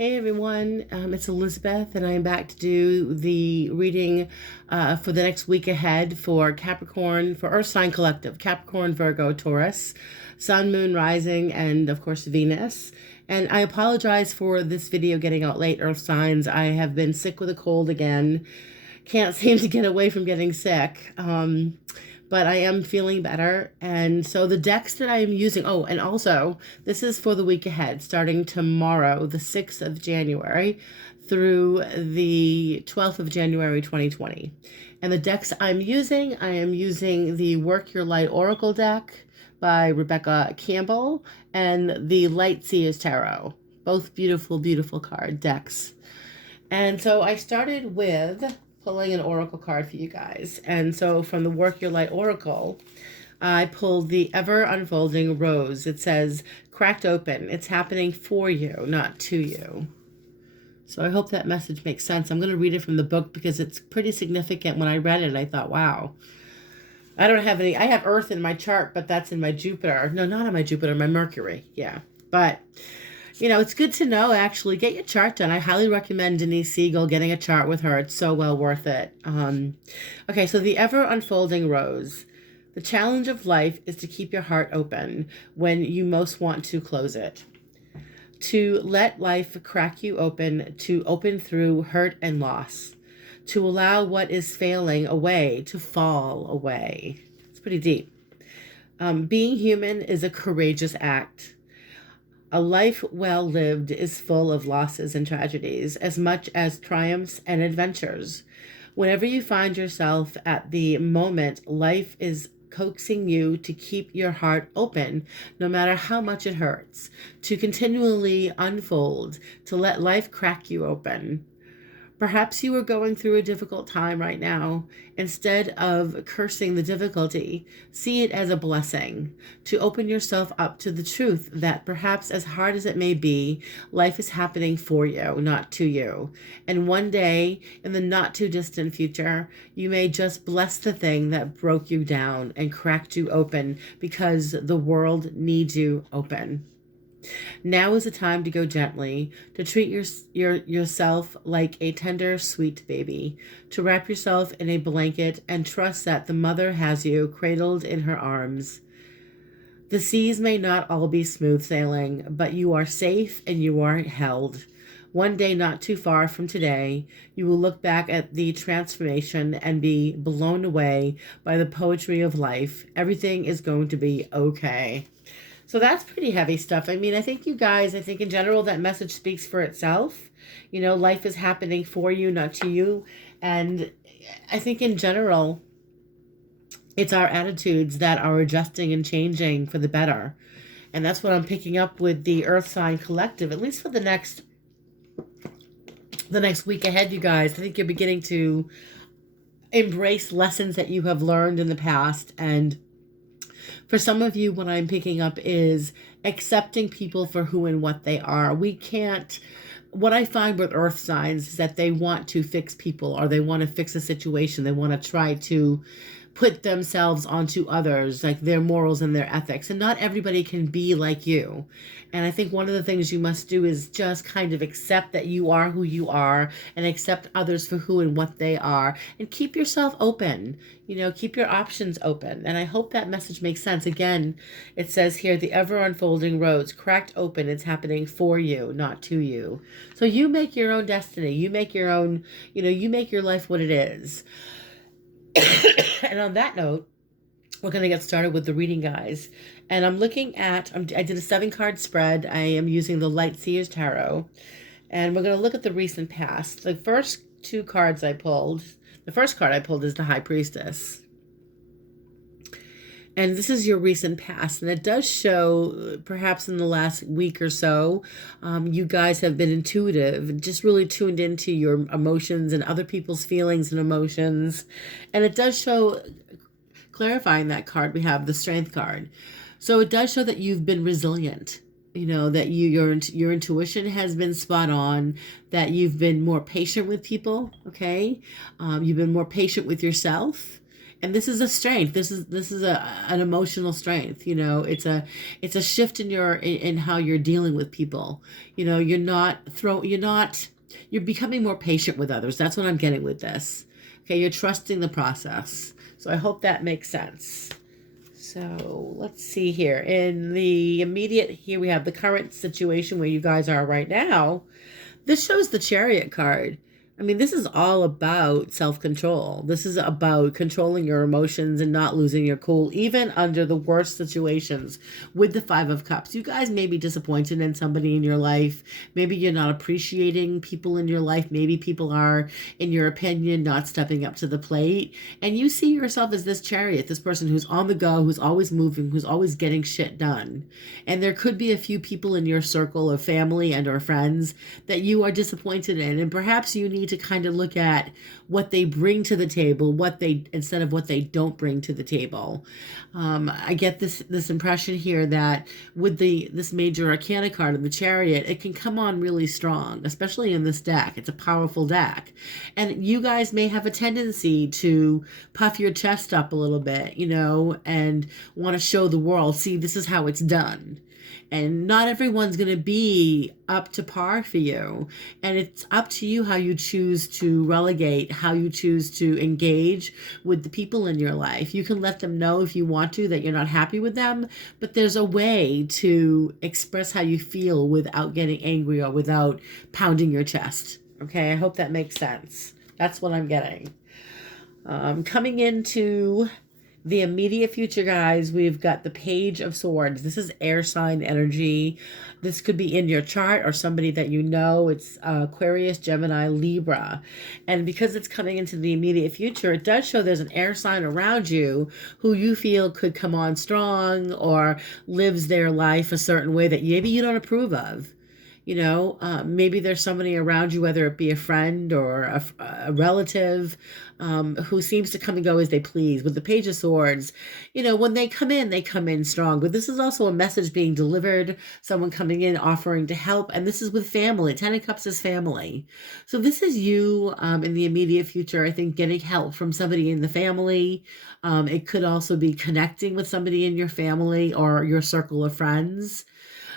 Hey everyone, it's Elizabeth, and I am back to do the reading for the next week ahead for Capricorn, for Earth Sign Collective, Capricorn, Virgo, Taurus, Sun, Moon, Rising, and of course Venus. And I apologize for this video getting out late, Earth Signs. I have been sick with a cold again. Can't seem to get away from getting sick. But I am feeling better. And so the decks that I am using, oh, and also this is for the week ahead, starting tomorrow, the 6th of January through the 12th of January, 2020. And the decks I am using the Work Your Light Oracle deck by Rebecca Campbell and the Light Seers Tarot. Both beautiful, beautiful card decks. And so I started with pulling an oracle card for you guys. And so from the Work Your Light Oracle, I pulled the Ever Unfolding Rose. It says, cracked open. It's happening for you, not to you. So I hope that message makes sense. I'm going to read it from the book because it's pretty significant. When I read it, I thought, wow. I don't have any, I have Earth in my chart, but that's in my Jupiter. No, not in my Jupiter, my Mercury. Yeah. But you know, it's good to know, actually. Get your chart done. I highly recommend Denise Siegel getting a chart with her. It's so well worth it. Okay, so the Ever Unfolding Rose. The challenge of life is to keep your heart open when you most want to close it. To let life crack you open, to open through hurt and loss. To allow what is failing away to fall away. It's pretty deep. Being human is a courageous act. A life well lived is full of losses and tragedies, as much as triumphs and adventures. Whenever you find yourself at the moment, life is coaxing you to keep your heart open, no matter how much it hurts, to continually unfold, to let life crack you open. Perhaps you are going through a difficult time right now. Instead of cursing the difficulty, see it as a blessing, to open yourself up to the truth that perhaps, as hard as it may be, life is happening for you, not to you. And one day, in the not too distant future, you may just bless the thing that broke you down and cracked you open, because the world needs you open. Now is the time to go gently, to treat yourself like a tender, sweet baby, to wrap yourself in a blanket and trust that the mother has you cradled in her arms. The seas may not all be smooth sailing, but you are safe and you are held. One day not too far from today, you will look back at the transformation and be blown away by the poetry of life. Everything is going to be okay. So that's pretty heavy stuff. I mean, I think in general, that message speaks for itself. You know, life is happening for you, not to you. And I think in general, it's our attitudes that are adjusting and changing for the better. And that's what I'm picking up with the Earth Sign Collective, at least for the next week ahead, you guys. I think you're beginning to embrace lessons that you have learned in the past. And for some of you, what I'm picking up is accepting people for who and what they are. What I find with earth signs is that they want to fix people, or they want to fix a situation. They want to try to put themselves onto others, like their morals and their ethics. And not everybody can be like you. And I think one of the things you must do is just kind of accept that you are who you are, and accept others for who and what they are, and keep yourself open. You know, keep your options open. And I hope that message makes sense. Again, it says here, the ever unfolding roads, cracked open. It's happening for you, not to you. So you make your own destiny. You make your own, you make your life what it is. And on that note, we're going to get started with the reading, guys. And I'm looking at, I did a 7-card spread. I am using the Light Seers Tarot. And we're going to look at the recent past. The first 2 cards I pulled, the first card I pulled is the High Priestess. And this is your recent past. And it does show, perhaps in the last week or so, you guys have been intuitive, just really tuned into your emotions and other people's feelings and emotions. And it does show, clarifying that card, we have the Strength card. So it does show that you've been resilient. You know, that your intuition has been spot on, that you've been more patient with people, okay? You've been more patient with yourself. And this is a strength. This is an emotional strength. It's a shift in how you're dealing with people. You're becoming more patient with others. That's what I'm getting with this. Okay, you're trusting the process. So I hope that makes sense. So let's see here. In the immediate, here we have the current situation where you guys are right now. This shows the Chariot card. I mean, this is all about self-control. This is about controlling your emotions and not losing your cool, even under the worst situations. With the Five of Cups, you guys may be disappointed in somebody in your life. Maybe you're not appreciating people in your life. Maybe people are, in your opinion, not stepping up to the plate. And you see yourself as this Chariot, this person who's on the go, who's always moving, who's always getting shit done. And there could be a few people in your circle of family and or friends that you are disappointed in. And perhaps you need to kind of look at what they bring to the table, instead of what they don't bring to the table. I get this impression here that with this major arcana card of the Chariot, it can come on really strong, especially in this deck. It's a powerful deck, and you guys may have a tendency to puff your chest up a little bit, and want to show the world, see, this is how it's done. And not everyone's going to be up to par for you. And it's up to you how you choose to relegate, how you choose to engage with the people in your life. You can let them know if you want to that you're not happy with them, but there's a way to express how you feel without getting angry or without pounding your chest. Okay, I hope that makes sense. That's what I'm getting. Coming into the immediate future, guys, we've got the Page of Swords. This is air sign energy. This could be in your chart or somebody that you know. It's Aquarius, Gemini, Libra. And because it's coming into the immediate future, it does show there's an air sign around you who you feel could come on strong or lives their life a certain way that maybe you don't approve of. Maybe there's somebody around you, whether it be a friend or a relative, who seems to come and go as they please. With the Page of Swords, when they come in strong. But this is also a message being delivered, someone coming in offering to help. And this is with family. Ten of Cups is family. So this is you in the immediate future, I think, getting help from somebody in the family. It could also be connecting with somebody in your family or your circle of friends.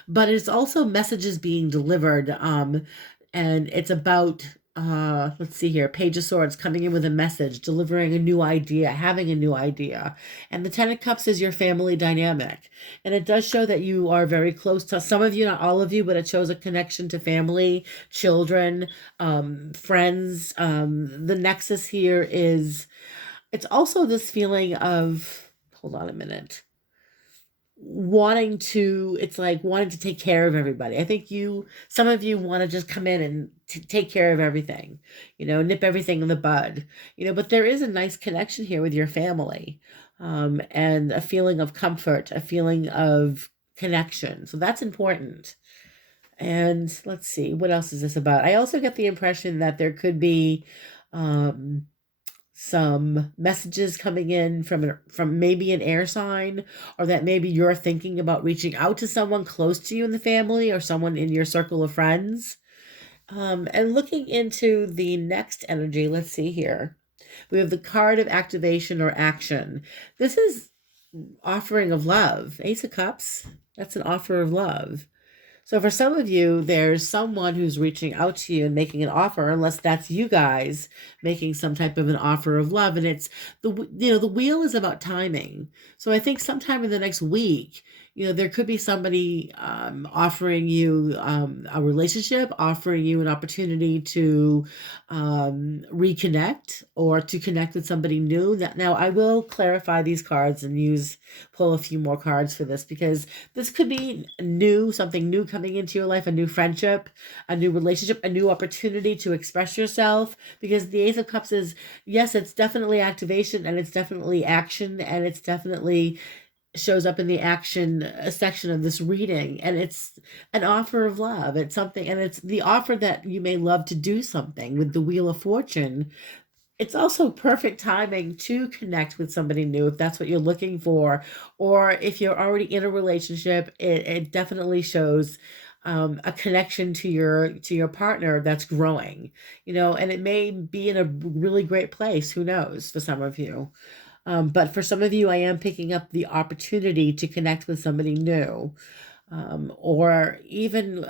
But it's also messages being delivered, and it's about, let's see here, Page of Swords coming in with a message, delivering a new idea, having a new idea. And the Ten of Cups is your family dynamic. And it does show that you are very close to some of you, not all of you, but it shows a connection to family, children, friends. The nexus here is, it's also this feeling of, hold on a minute, wanting to take care of everybody. I think some of you want to just come in and take care of everything, nip everything in the bud, but there is a nice connection here with your family, and a feeling of comfort, a feeling of connection. So that's important. And let's see, what else is this about? I also get the impression that there could be, some messages coming in from maybe an air sign, or that maybe you're thinking about reaching out to someone close to you in the family or someone in your circle of friends. And looking into the next energy, let's see here. We have the card of activation or action. This is offering of love. Ace of Cups, that's an offer of love. So for some of you, there's someone who's reaching out to you and making an offer, unless that's you guys making some type of an offer of love. And it's the wheel is about timing. So I think sometime in the next week, there could be somebody offering you a relationship, offering you an opportunity to reconnect or to connect with somebody new. Now, I will clarify these cards and pull a few more cards for this, because this could be something new coming into your life, a new friendship, a new relationship, a new opportunity to express yourself. Because the Ace of Cups is, yes, it's definitely activation, and it's definitely action, and it's definitely shows up in the action section of this reading, and it's an offer of love. It's something, and it's the offer that you may love to do something. With the Wheel of Fortune, it's also perfect timing to connect with somebody new if that's what you're looking for, or if you're already in a relationship. It definitely shows a connection to your partner that's growing, and it may be in a really great place. Who knows, for some of you. But for some of you, I am picking up the opportunity to connect with somebody new. Or even,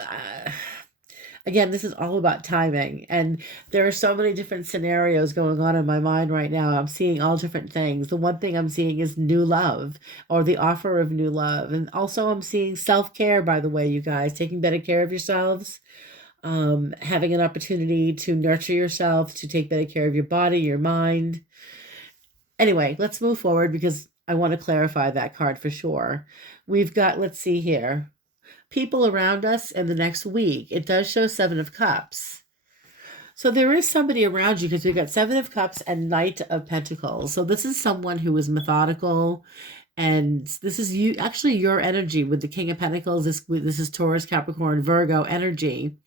again, this is all about timing. And there are so many different scenarios going on in my mind right now. I'm seeing all different things. The one thing I'm seeing is new love or the offer of new love. And also, I'm seeing self care, by the way, you guys, taking better care of yourselves, having an opportunity to nurture yourself, to take better care of your body, your mind. Anyway, let's move forward because I want to clarify that card for sure. We've got, let's see here, people around us in the next week. It does show Seven of Cups. So there is somebody around you because we've got Seven of Cups and Knight of Pentacles. So this is someone who is methodical, and this is you, actually your energy with the King of Pentacles. This is Taurus, Capricorn, Virgo energy.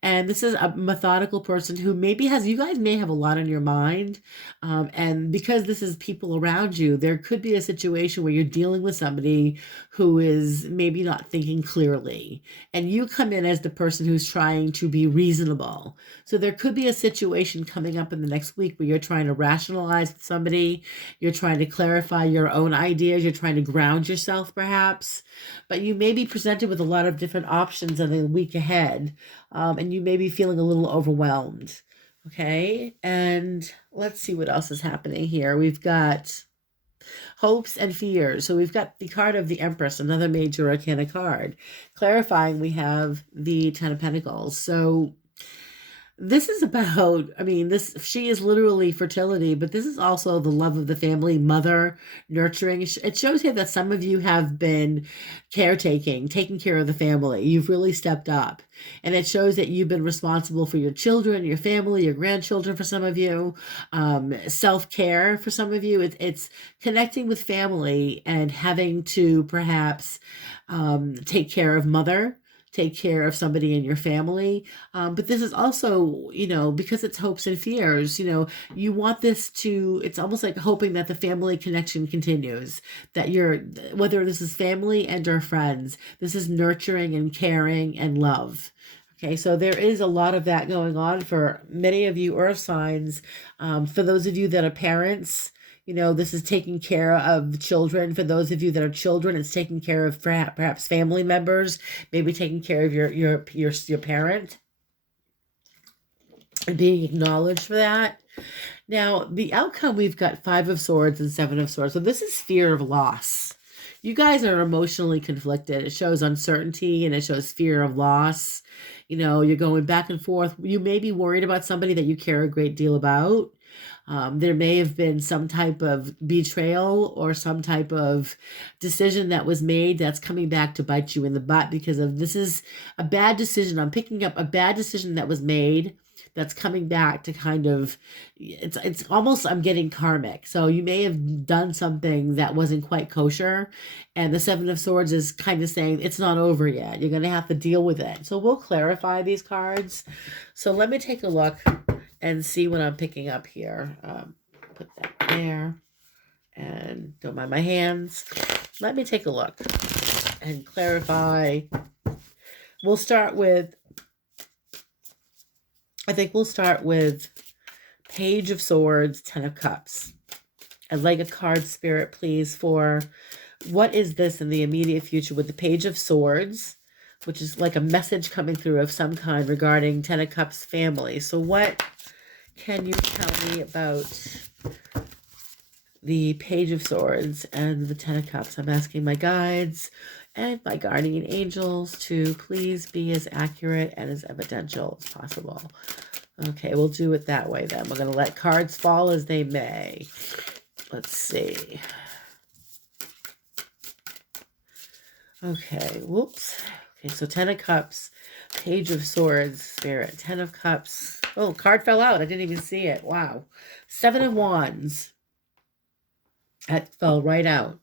And this is a methodical person who maybe has, you guys may have a lot on your mind. And because this is people around you, there could be a situation where you're dealing with somebody who is maybe not thinking clearly. And you come in as the person who's trying to be reasonable. So there could be a situation coming up in the next week where you're trying to rationalize with somebody. You're trying to clarify your own ideas. You're trying to ground yourself perhaps. But you may be presented with a lot of different options in the week ahead. And you may be feeling a little overwhelmed. Okay. And let's see what else is happening here. We've got hopes and fears. So we've got the card of the Empress, another major arcana card. Clarifying, we have the Ten of Pentacles. So this is about, I mean, she is literally fertility, but this is also the love of the family, mother, nurturing. It shows here that some of you have been taking care of the family. You've really stepped up. And it shows that you've been responsible for your children, your family, your grandchildren for some of you, self-care for some of you. It's connecting with family and having to perhaps take care of mother, take care of somebody in your family. But this is also, because it's hopes and fears, you want this to, it's almost like hoping that the family connection continues, that whether this is family and or friends, this is nurturing and caring and love. Okay, so there is a lot of that going on for many of you earth signs. For those of you that are parents, this is taking care of children. For those of you that are children, it's taking care of perhaps family members, maybe taking care of your parent and being acknowledged for that. Now, the outcome, we've got Five of Swords and Seven of Swords. So this is fear of loss. You guys are emotionally conflicted. It shows uncertainty and it shows fear of loss. You're going back and forth. You may be worried about somebody that you care a great deal about. There may have been some type of betrayal or some type of decision that was made that's coming back to bite you in the butt because of this is a bad decision. I'm picking up a bad decision that was made that's coming back to kind of, it's almost, I'm getting karmic. So you may have done something that wasn't quite kosher. And the Seven of Swords is kind of saying it's not over yet. You're going to have to deal with it. So we'll clarify these cards. So let me take a look and see what I'm picking up here. Put that there and don't mind my hands. Let me take a look and clarify. We'll start with Page of Swords, Ten of Cups. I'd like a card, Spirit, please, for what is this in the immediate future with the Page of Swords, which is like a message coming through of some kind regarding Ten of Cups family. So what can you tell me about the Page of Swords and the Ten of Cups? I'm asking my guides and my guardian angels to please be as accurate and as evidential as possible. Okay, we'll do it that way then. We're going to let cards fall as they may. Let's see. Okay, whoops. Okay, so Ten of Cups, Page of Swords, Spirit, Ten of Cups. Oh, card fell out. I didn't even see it. Wow. Seven of Wands. That fell right out.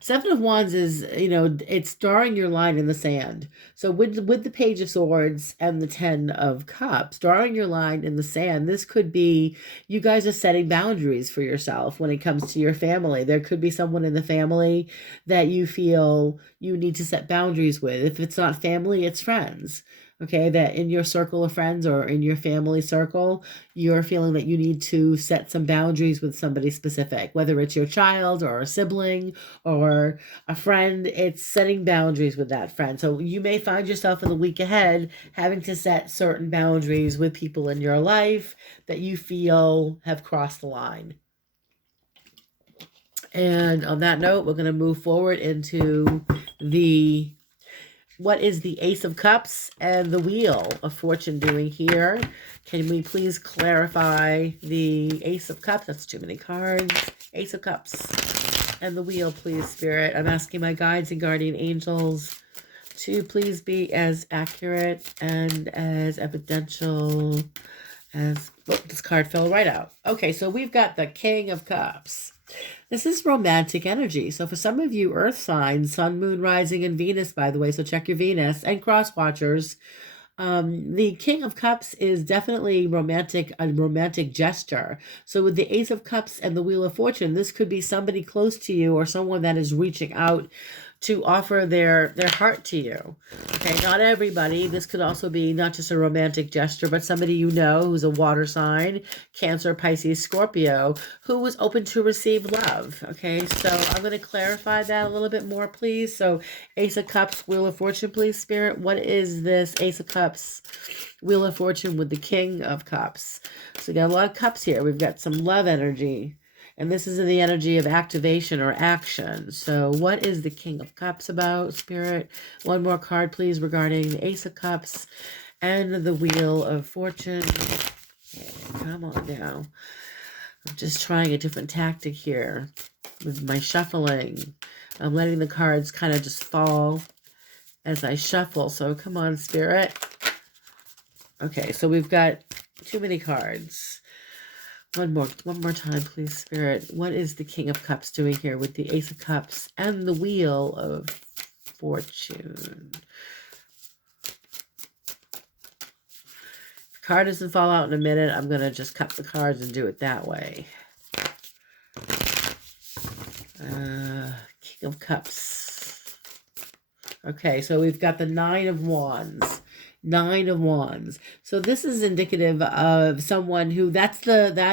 Seven of Wands is, it's drawing your line in the sand. So with the Page of Swords and the Ten of Cups, drawing your line in the sand, this could be you guys are setting boundaries for yourself when it comes to your family. There could be someone in the family that you feel you need to set boundaries with. If it's not family, it's friends. Okay, that in your circle of friends or in your family circle, you're feeling that you need to set some boundaries with somebody specific, whether it's your child or a sibling or a friend. It's setting boundaries with that friend. So you may find yourself in the week ahead having to set certain boundaries with people in your life that you feel have crossed the line. And on that note, we're going to move forward into the what is the Ace of Cups and the Wheel of Fortune doing here? Can we please clarify the Ace of Cups? That's too many cards. Ace of Cups and the Wheel, please, Spirit. I'm asking my guides and guardian angels to please be as accurate and as evidential as... Oh, this card fell right out. Okay, so we've got the King of Cups. This is romantic energy. So for some of you earth signs, sun, moon, rising, and Venus, by the way, so check your Venus, and cross watchers, the King of Cups is definitely romantic, a romantic gesture. So with the Ace of Cups and the Wheel of Fortune, this could be somebody close to you or someone that is reaching out to offer their heart to you. Okay, not everybody. This could also be not just a romantic gesture, but somebody you know who's a water sign, Cancer, Pisces, Scorpio, who was open to receive love. Okay, so I'm going to clarify that a little bit more, please. So Ace of Cups, Wheel of Fortune, please, Spirit. What is this Ace of Cups, Wheel of Fortune with the King of Cups? So we got a lot of cups here. We've got some love energy. And this is in the energy of activation or action. So what is the King of Cups about, Spirit? One more card, please, regarding the Ace of Cups and the Wheel of Fortune. Okay, come on now. I'm just trying a different tactic here with my shuffling. I'm letting the cards kind of just fall as I shuffle. So come on, Spirit. Okay, so we've got too many cards. One more time, please, Spirit. What is the King of Cups doing here with the Ace of Cups and the Wheel of Fortune? If the card doesn't fall out in a minute, I'm going to just cut the cards and do it that way. King of Cups. Okay, so we've got the Nine of Wands. Nine of Wands. So this is indicative of someone who that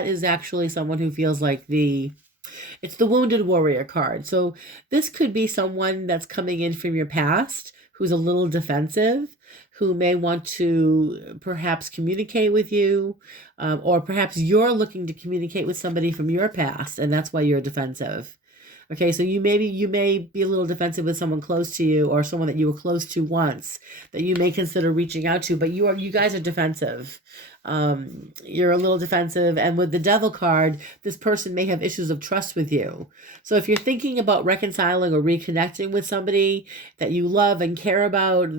is actually someone who feels like it's the Wounded Warrior card. So this could be someone that's coming in from your past who's a little defensive, who may want to perhaps communicate with you, or perhaps you're looking to communicate with somebody from your past, and that's why you're defensive. Okay, so you may be a little defensive with someone close to you or someone that you were close to once that you may consider reaching out to, but you guys are defensive. You're a little defensive, and with the Devil card, this person may have issues of trust with you. So if you're thinking about reconciling or reconnecting with somebody that you love and care about,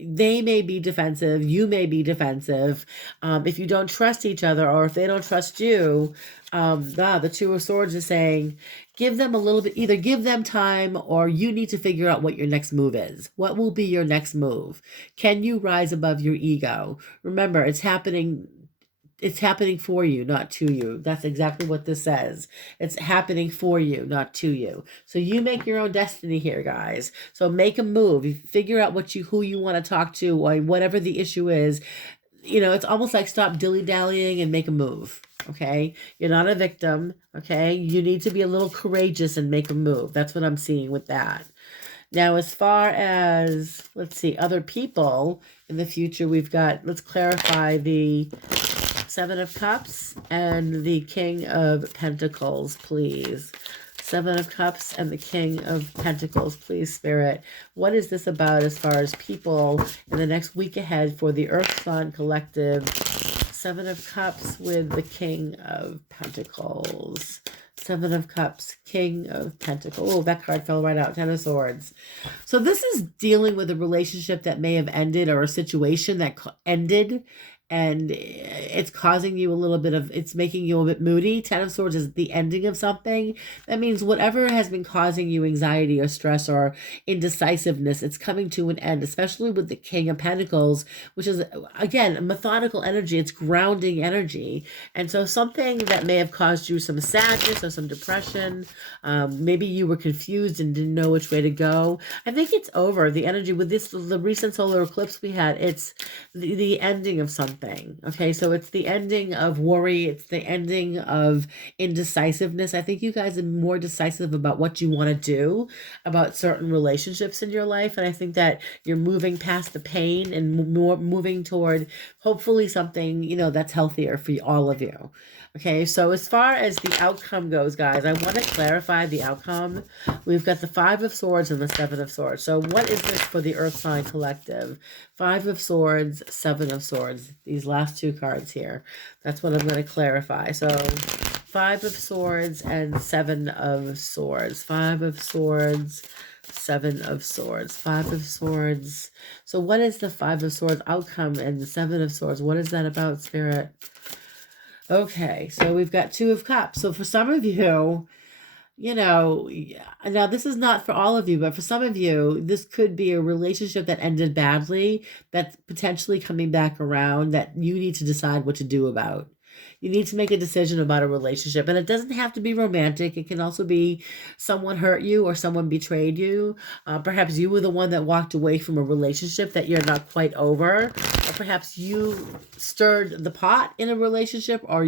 they may be defensive, you may be defensive. If you don't trust each other or if they don't trust you, the Two of Swords is saying, give them a little bit, either give them time or you need to figure out what your next move is. What will be your next move? Can you rise above your ego? Remember, it's happening for you, not to you. That's exactly what this says. It's happening for you, not to you. So you make your own destiny here, guys. So make a move. You figure out who you want to talk to, or whatever the issue is. You know, it's almost like stop dilly-dallying and make a move. Okay? You're not a victim. Okay? You need to be a little courageous and make a move. That's what I'm seeing with that. Now, as far as, let's see, other people in the future, we've got, let's clarify the Seven of Cups and the King of Pentacles, please. Seven of Cups and the King of Pentacles, please, Spirit. What is this about as far as people in the next week ahead for the Earth Sun Collective? Seven of Cups with the King of Pentacles. Seven of Cups, King of Pentacles. Oh, that card fell right out. Ten of Swords. So this is dealing with a relationship that may have ended or a situation that ended. and it's causing you a little bit of, it's making you a bit moody. Ten of Swords is the ending of something. That means whatever has been causing you anxiety or stress or indecisiveness, it's coming to an end, especially with the King of Pentacles, which is, again, methodical energy. It's grounding energy. And so something that may have caused you some sadness or some depression, maybe you were confused and didn't know which way to go. I think it's over. The energy with this, the recent solar eclipse we had, it's the ending of something. Okay, so it's the ending of worry. It's the ending of indecisiveness. I think you guys are more decisive about what you want to do about certain relationships in your life. And I think that you're moving past the pain and more moving toward hopefully something, that's healthier for all of you. Okay, so as far as the outcome goes, guys, I want to clarify the outcome. We've got the Five of Swords and the Seven of Swords. So what is this for the Earth sign collective? Five of Swords, Seven of Swords. These last two cards here. That's what I'm going to clarify. So Five of Swords and Seven of Swords. Five of Swords, Seven of Swords. Five of Swords. So what is the Five of Swords outcome and the Seven of Swords? What is that about, Spirit? Okay, so we've got Two of Cups. So for some of you, now this is not for all of you, but for some of you, this could be a relationship that ended badly, that's potentially coming back around, that you need to decide what to do about. You need to make a decision about a relationship, and it doesn't have to be romantic. It can also be someone hurt you or someone betrayed you. Perhaps you were the one that walked away from a relationship that you're not quite over. Or perhaps you stirred the pot in a relationship, or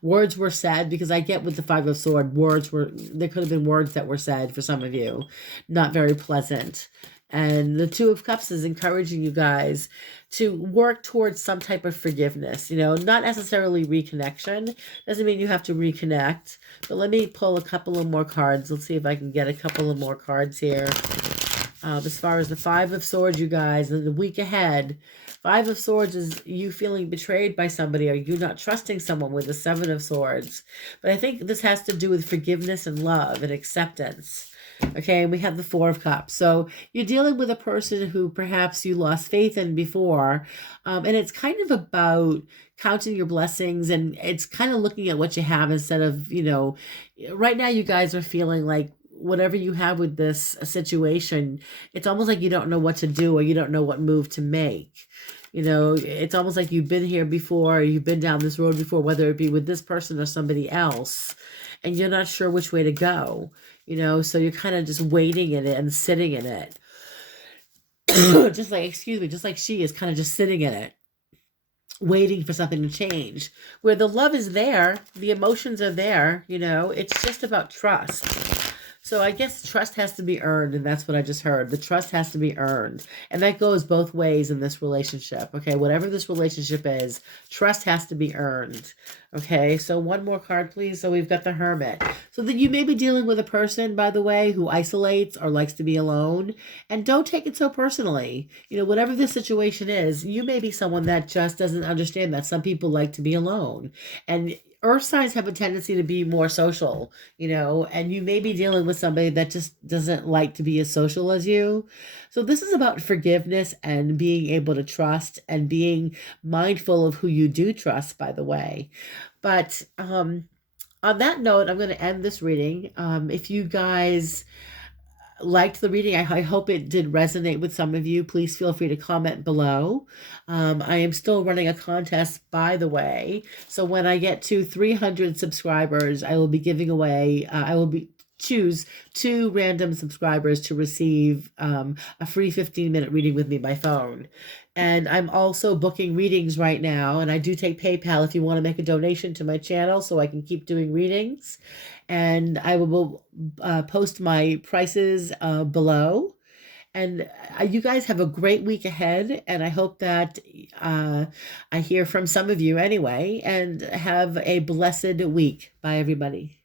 words were said, because I get with the Five of Swords, there could have been words that were said for some of you, not very pleasant. And the Two of Cups is encouraging you guys to work towards some type of forgiveness, not necessarily reconnection. Doesn't mean you have to reconnect. But let me pull a couple of more cards. Let's see if I can get a couple of more cards here. As far as the Five of Swords, you guys, the week ahead, Five of Swords is you feeling betrayed by somebody, or you not trusting someone with the Seven of Swords. But I think this has to do with forgiveness and love and acceptance. Okay, and we have the Four of Cups. So you're dealing with a person who perhaps you lost faith in before. And it's kind of about counting your blessings, and it's kind of looking at what you have instead of, right now you guys are feeling like whatever you have with this situation, it's almost like you don't know what to do, or you don't know what move to make. It's almost like you've been here before, or you've been down this road before, whether it be with this person or somebody else, and you're not sure which way to go. So you're kind of just waiting in it and sitting in it. just like she is kind of just sitting in it, waiting for something to change. Where the love is there, the emotions are there, it's just about trust. So I guess trust has to be earned, and that's what I just heard. The trust has to be earned. And that goes both ways in this relationship. Okay, whatever this relationship is, trust has to be earned. Okay, so one more card, please. So we've got the Hermit. So that you may be dealing with a person, by the way, who isolates or likes to be alone. And don't take it so personally. Whatever the situation is, you may be someone that just doesn't understand that some people like to be alone. And Earth signs have a tendency to be more social, and you may be dealing with somebody that just doesn't like to be as social as you. So this is about forgiveness and being able to trust and being mindful of who you do trust, by the way. But on that note, I'm going to end this reading. If you guys liked the reading, I hope it did resonate with some of you. Please feel free to comment below. I am still running a contest, by the way. So when I get to 300 subscribers, I will be giving away, choose 2 random subscribers to receive a free 15-minute reading with me by phone. And I'm also booking readings right now, and I do take PayPal if you want to make a donation to my channel so I can keep doing readings. And I will post my prices below. And you guys have a great week ahead, and I hope that I hear from some of you anyway, and have a blessed week. Bye, everybody.